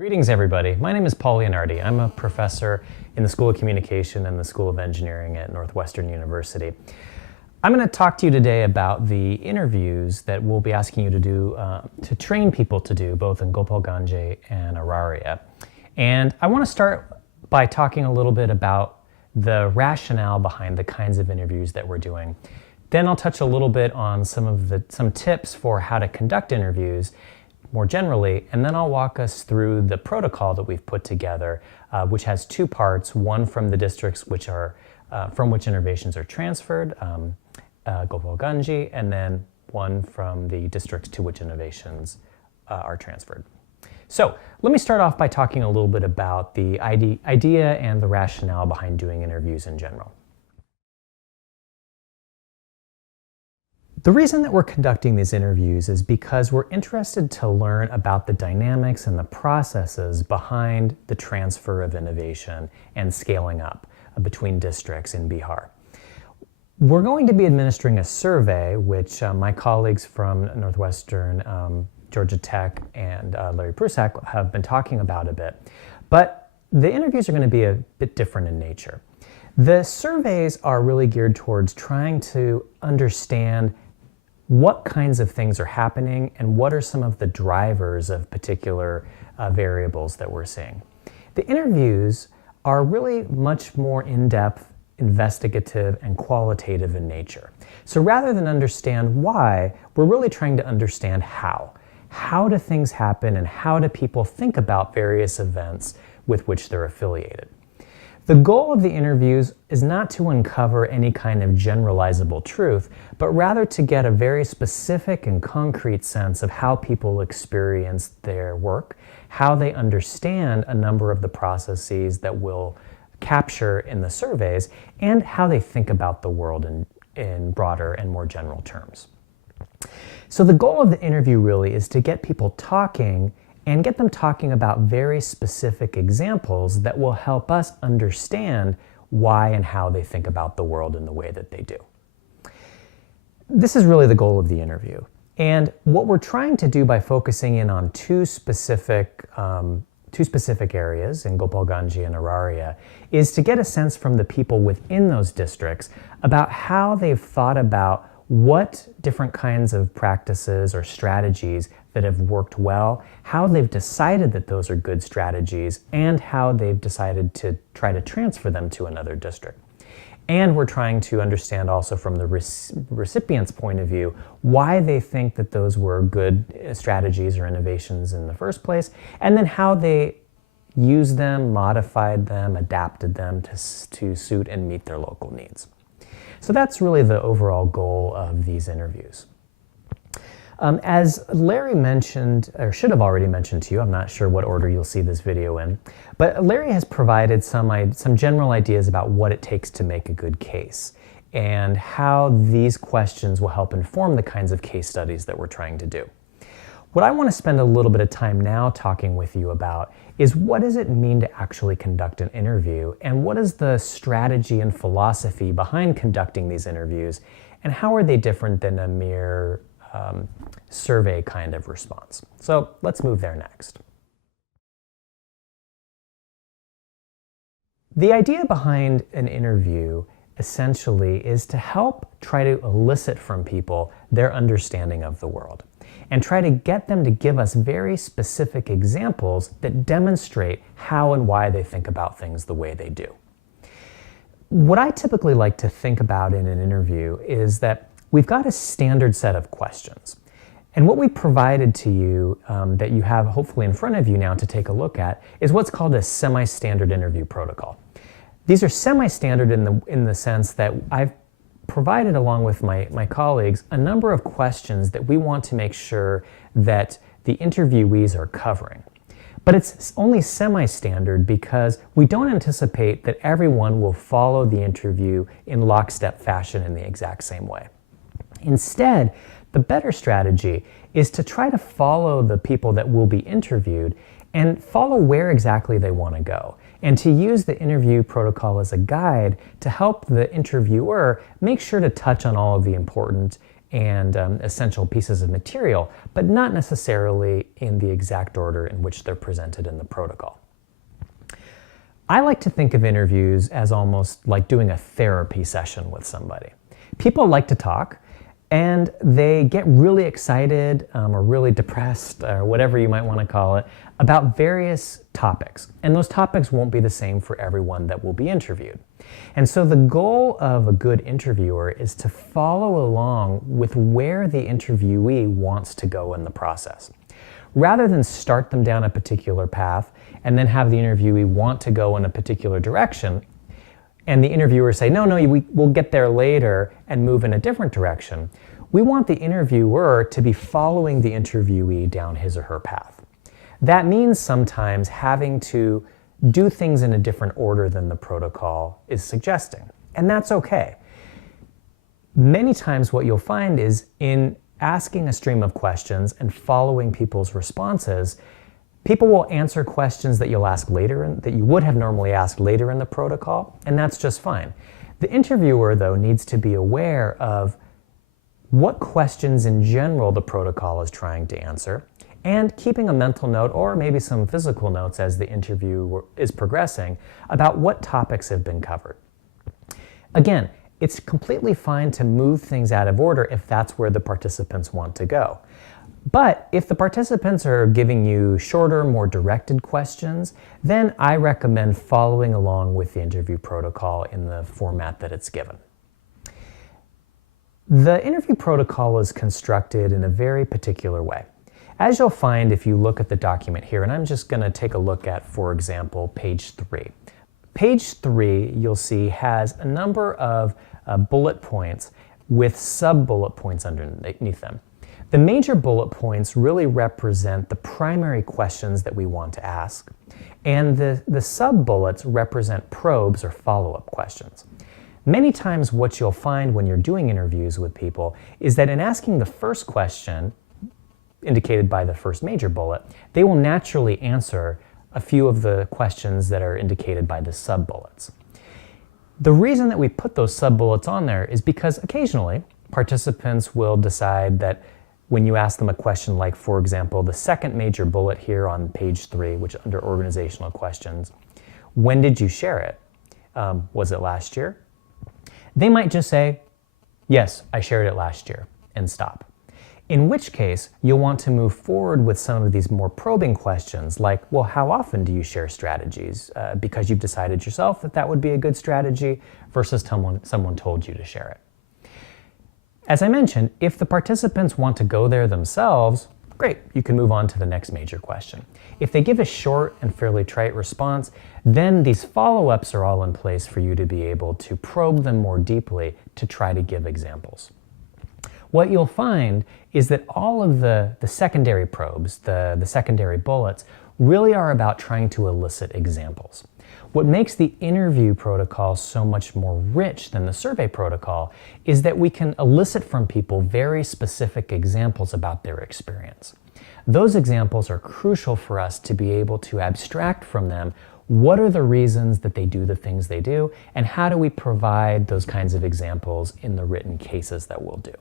Greetings, everybody. My name is Paul Leonardi. I'm a professor in the School of Communication and the School of Engineering at Northwestern University. I'm going to talk to you today about the interviews that we'll be asking you to do, to train people to do, both in Gopalganj and Araria. And I want to start by talking a little bit about the rationale behind the kinds of interviews that we're doing. Then I'll touch a little bit on some tips for how to conduct interviews more generally, and then I'll walk us through the protocol that we've put together, which has two parts, one from the districts from which innovations are transferred, Gopalganj, and then one from the districts to which innovations are transferred. So let me start off by talking a little bit about the idea and the rationale behind doing interviews in general. The reason that we're conducting these interviews is because we're interested to learn about the dynamics and the processes behind the transfer of innovation and scaling up between districts in Bihar. We're going to be administering a survey, which my colleagues from Northwestern, Georgia Tech, and Larry Prusak have been talking about a bit. But the interviews are going to be a bit different in nature. The surveys are really geared towards trying to understand what kinds of things are happening and what are some of the drivers of particular variables that we're seeing. The interviews are really much more in-depth, investigative, and qualitative in nature. So rather than understand why, we're really trying to understand how. How do things happen and how do people think about various events with which they're affiliated? The goal of the interviews is not to uncover any kind of generalizable truth, but rather to get a very specific and concrete sense of how people experience their work, how they understand a number of the processes that we'll capture in the surveys, and how they think about the world in broader and more general terms. So the goal of the interview really is to get people talking and get them talking about very specific examples that will help us understand why and how they think about the world in the way that they do. This is really the goal of the interview. And what we're trying to do by focusing in on two specific areas in Gopalganj and Araria is to get a sense from the people within those districts about how they've thought about what different kinds of practices or strategies that have worked well, how they've decided that those are good strategies, and how they've decided to try to transfer them to another district. And we're trying to understand also from the recipient's point of view why they think that those were good strategies or innovations in the first place, and then how they used them, modified them, adapted them to suit and meet their local needs. So that's really the overall goal of these interviews. As Larry mentioned, or should have already mentioned to you, I'm not sure what order you'll see this video in, but Larry has provided some general ideas about what it takes to make a good case and how these questions will help inform the kinds of case studies that we're trying to do. What I want to spend a little bit of time now talking with you about is what does it mean to actually conduct an interview, and what is the strategy and philosophy behind conducting these interviews, and how are they different than a mere survey kind of response. So let's move there next. The idea behind an interview essentially is to help try to elicit from people their understanding of the world and try to get them to give us very specific examples that demonstrate how and why they think about things the way they do. What I typically like to think about in an interview is that we've got a standard set of questions. And what we provided to you that you have hopefully in front of you now to take a look at is what's called a semi-standard interview protocol. These are semi-standard in the sense that I've provided along with my colleagues a number of questions that we want to make sure that the interviewees are covering. But it's only semi-standard because we don't anticipate that everyone will follow the interview in lockstep fashion in the exact same way. Instead, the better strategy is to try to follow the people that will be interviewed and follow where exactly they want to go, and to use the interview protocol as a guide to help the interviewer make sure to touch on all of the important and essential pieces of material, but not necessarily in the exact order in which they're presented in the protocol. I like to think of interviews as almost like doing a therapy session with somebody. People like to talk, and they get really excited or really depressed, or whatever you might want to call it, about various topics. And those topics won't be the same for everyone that will be interviewed. And so the goal of a good interviewer is to follow along with where the interviewee wants to go in the process. Rather than start them down a particular path and then have the interviewee want to go in a particular direction, and the interviewer say, no, we'll get there later, and move in a different direction, we want the interviewer to be following the interviewee down his or her path. That means sometimes having to do things in a different order than the protocol is suggesting, and that's okay. Many times what you'll find is in asking a stream of questions and following people's responses, people will answer questions that you'll ask later, that you would have normally asked later in the protocol, and that's just fine. The interviewer, though, needs to be aware of what questions in general the protocol is trying to answer, and keeping a mental note or maybe some physical notes as the interview is progressing about what topics have been covered. Again, it's completely fine to move things out of order if that's where the participants want to go. But if the participants are giving you shorter, more directed questions, then I recommend following along with the interview protocol in the format that it's given. The interview protocol is constructed in a very particular way. As you'll find if you look at the document here, and I'm just going to take a look at, for example, page 3. Page 3, you'll see, has a number of bullet points with sub-bullet points underneath them. The major bullet points really represent the primary questions that we want to ask, and the sub-bullets represent probes or follow-up questions. Many times what you'll find when you're doing interviews with people is that in asking the first question, indicated by the first major bullet, they will naturally answer a few of the questions that are indicated by the sub-bullets. The reason that we put those sub-bullets on there is because occasionally participants will decide that when you ask them a question like, for example, the second major bullet here on page 3, which is under organizational questions, when did you share it? Was it last year? They might just say, yes, I shared it last year, and stop. In which case, you'll want to move forward with some of these more probing questions like, well, how often do you share strategies? Because you've decided yourself that that would be a good strategy versus someone told you to share it. As I mentioned, if the participants want to go there themselves, great, you can move on to the next major question. If they give a short and fairly trite response, then these follow-ups are all in place for you to be able to probe them more deeply to try to give examples. What you'll find is that all of the secondary probes, the secondary bullets, really are about trying to elicit examples. What makes the interview protocol so much more rich than the survey protocol is that we can elicit from people very specific examples about their experience. Those examples are crucial for us to be able to abstract from them what are the reasons that they do the things they do, and how do we provide those kinds of examples in the written cases that we'll do.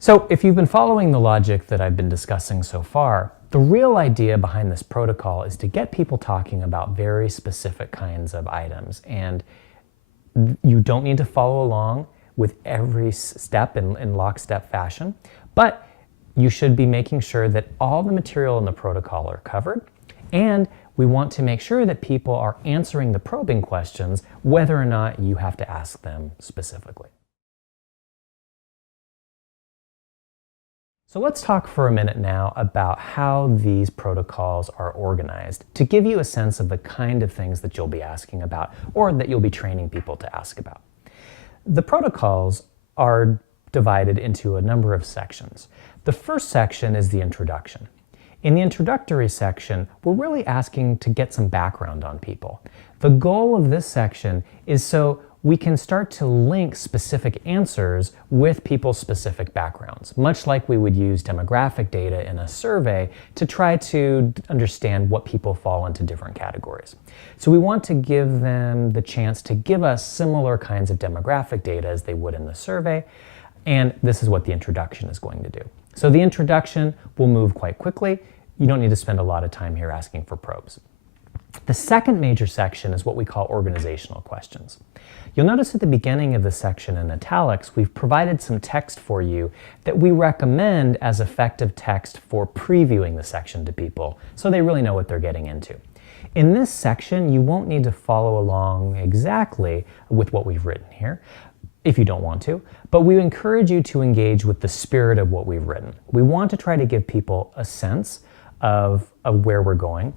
So if you've been following the logic that I've been discussing so far, the real idea behind this protocol is to get people talking about very specific kinds of items, and you don't need to follow along with every step in lockstep fashion, but you should be making sure that all the material in the protocol are covered, and we want to make sure that people are answering the probing questions whether or not you have to ask them specifically. So let's talk for a minute now about how these protocols are organized to give you a sense of the kind of things that you'll be asking about or that you'll be training people to ask about. The protocols are divided into a number of sections. The first section is the introduction. In the introductory section, we're really asking to get some background on people. The goal of this section is so we can start to link specific answers with people's specific backgrounds, much like we would use demographic data in a survey to try to understand what people fall into different categories. So we want to give them the chance to give us similar kinds of demographic data as they would in the survey, And this is what the introduction is going to do. So the introduction will move quite quickly. You don't need to spend a lot of time here asking for probes. The second major section is what we call organizational questions. You'll notice at the beginning of the section in italics, we've provided some text for you that we recommend as effective text for previewing the section to people so they really know what they're getting into. In this section, you won't need to follow along exactly with what we've written here if you don't want to, but we encourage you to engage with the spirit of what we've written. We want to try to give people a sense of where we're going,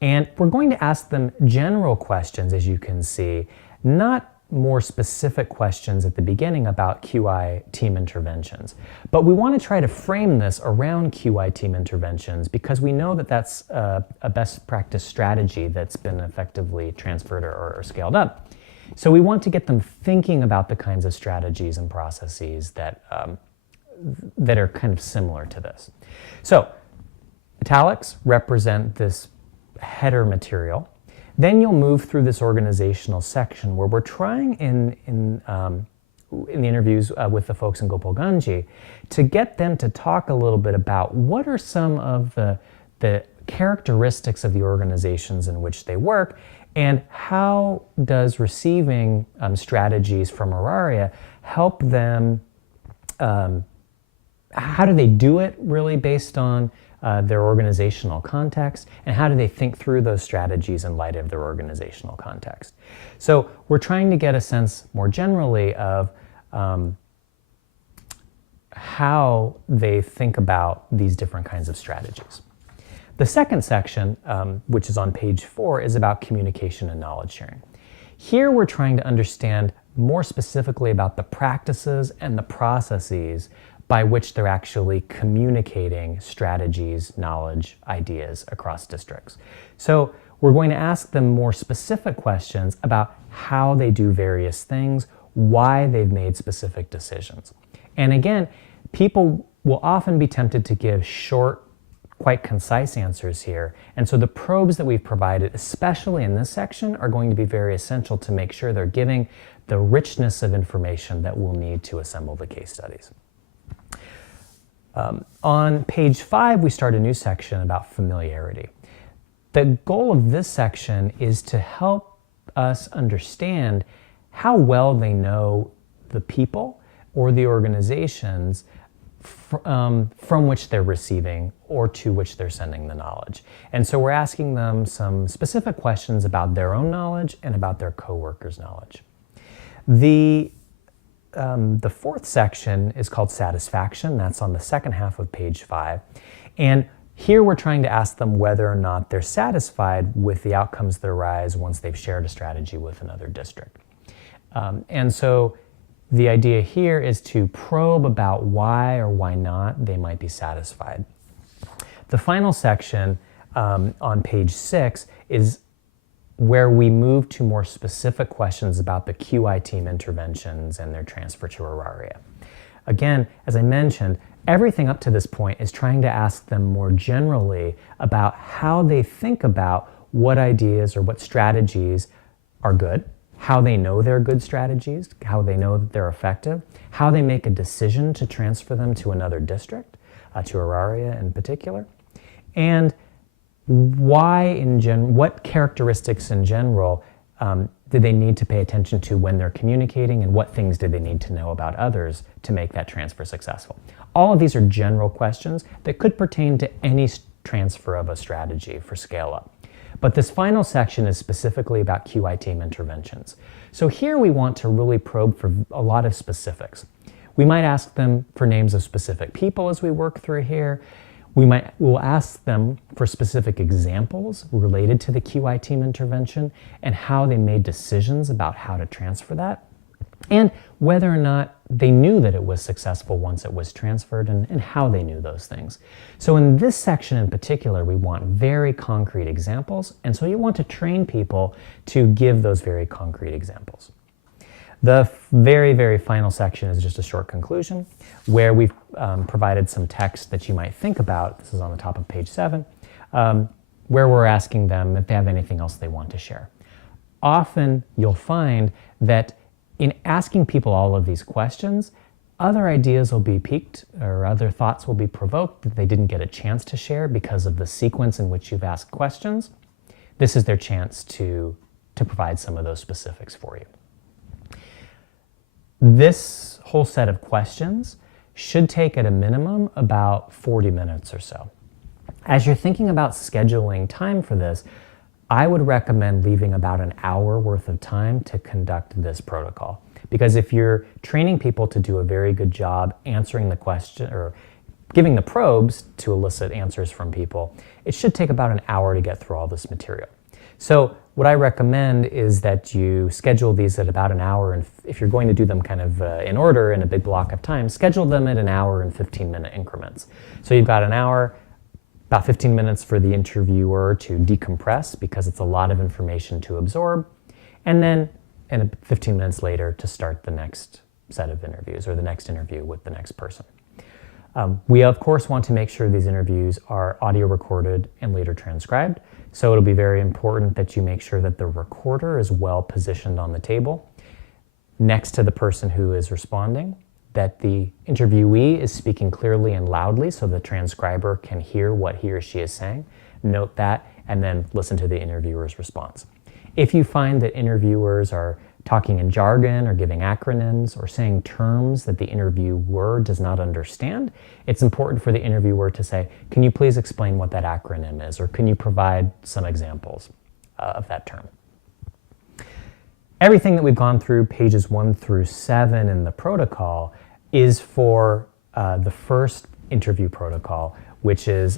and we're going to ask them general questions, as you can see, not more specific questions at the beginning about QI team interventions. But we want to try to frame this around QI team interventions because we know that that's a best practice strategy that's been effectively transferred or scaled up. So we want to get them thinking about the kinds of strategies and processes that are kind of similar to this. So italics represent this header material. Then you'll move through this organizational section where we're trying in the interviews with the folks in Gopalganji to get them to talk a little bit about what are some of the characteristics of the organizations in which they work, and how does receiving strategies from Auraria help them, how do they do it really based on their organizational context, and how do they think through those strategies in light of their organizational context. So we're trying to get a sense more generally of how they think about these different kinds of strategies. The second section, which is on page 4, is about communication and knowledge sharing. Here we're trying to understand more specifically about the practices and the processes by which they're actually communicating strategies, knowledge, ideas across districts. So we're going to ask them more specific questions about how they do various things, why they've made specific decisions. And again, people will often be tempted to give short, quite concise answers here. And so the probes that we've provided, especially in this section, are going to be very essential to make sure they're giving the richness of information that we'll need to assemble the case studies. On page 5, we start a new section about familiarity. The goal of this section is to help us understand how well they know the people or the organizations from which they're receiving or to which they're sending the knowledge. And so we're asking them some specific questions about their own knowledge and about their coworkers' knowledge. The fourth section is called satisfaction. That's on the second half of page 5. And here we're trying to ask them whether or not they're satisfied with the outcomes that arise once they've shared a strategy with another district. And so the idea here is to probe about why or why not they might be satisfied. The final section on page 6 is where we move to more specific questions about the QI team interventions and their transfer to Auraria. Again, as I mentioned, everything up to this point is trying to ask them more generally about how they think about what ideas or what strategies are good, how they know they're good strategies, how they know that they're effective, how they make a decision to transfer them to another district, to Auraria in particular, and what characteristics in general do they need to pay attention to when they're communicating, and what things do they need to know about others to make that transfer successful. All of these are general questions that could pertain to any transfer of a strategy for scale up. But this final section is specifically about QI team interventions. So here we want to really probe for a lot of specifics. We might ask them for names of specific people as we work through here. We'll ask them for specific examples related to the QI team intervention and how they made decisions about how to transfer that, and whether or not they knew that it was successful once it was transferred, and how they knew those things. So in this section in particular, we want very concrete examples, and so you want to train people to give those very concrete examples. The very, very final section is just a short conclusion where we've provided some text that you might think about. This is on the top of page 7, where we're asking them if they have anything else they want to share. Often you'll find that in asking people all of these questions, Other ideas will be piqued or other thoughts will be provoked that they didn't get a chance to share because of the sequence in which you've asked questions. This is their chance to provide some of those specifics for you. This whole set of questions should take at a minimum about 40 minutes or so. As you're thinking about scheduling time for this, I would recommend leaving about an hour worth of time to conduct this protocol. Because if you're training people to do a very good job answering the question or giving the probes to elicit answers from people, it should take about an hour to get through all this material. So what I recommend is that you schedule these at about an hour, and if you're going to do them kind of in order in a big block of time, schedule them at an hour and 15-minute increments. So you've got an hour, about 15 minutes for the interviewer to decompress because it's a lot of information to absorb, and then 15 minutes later to start the next set of interviews or the next interview with the next person. We of course want to make sure these interviews are audio recorded and later transcribed, so it'll be very important that you make sure that the recorder is well positioned on the table next to the person who is responding, that the interviewee is speaking clearly and loudly so the transcriber can hear what he or she is saying. Note that, and then listen to the interviewer's response. If you find that interviewers are talking in jargon or giving acronyms or saying terms that the interviewer does not understand, it's important for the interviewer to say, can you please explain what that acronym is, or can you provide some examples of that term? Everything that we've gone through, pages 1 through 7 in the protocol, is for the first interview protocol, which is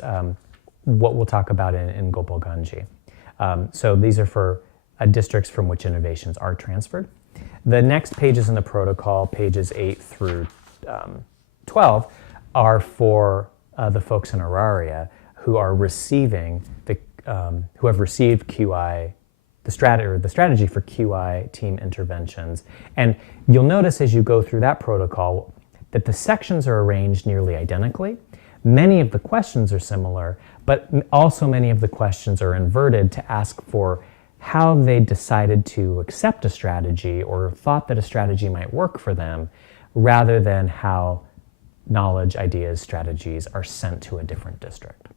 what we'll talk about in Gopalganji. So these are for districts from which innovations are transferred. The next pages in the protocol, pages 8 through 12, are for the folks in Auraria who are receiving who have received QI, the strategy for QI team interventions. And you'll notice as you go through that protocol that the sections are arranged nearly identically. Many of the questions are similar, but also many of the questions are inverted to ask for how they decided to accept a strategy or thought that a strategy might work for them, rather than how knowledge, ideas, strategies are sent to a different district.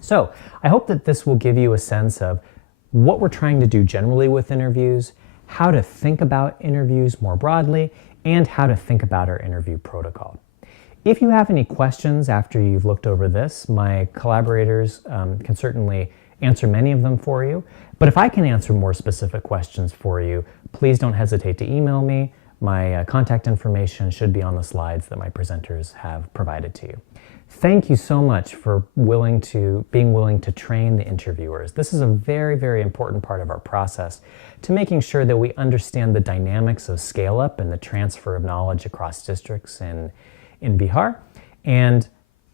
So I hope that this will give you a sense of what we're trying to do generally with interviews, how to think about interviews more broadly, and how to think about our interview protocol. If you have any questions after you've looked over this, my collaborators can certainly answer many of them for you. But if I can answer more specific questions for you, please don't hesitate to email me. My contact information should be on the slides that my presenters have provided to you. Thank you so much for being willing to train the interviewers. This is a very, very important part of our process to making sure that we understand the dynamics of scale-up and the transfer of knowledge across districts in Bihar. And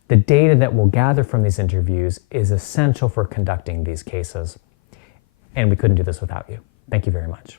the data that we'll gather from these interviews is essential for conducting these cases. And we couldn't do this without you. Thank you very much.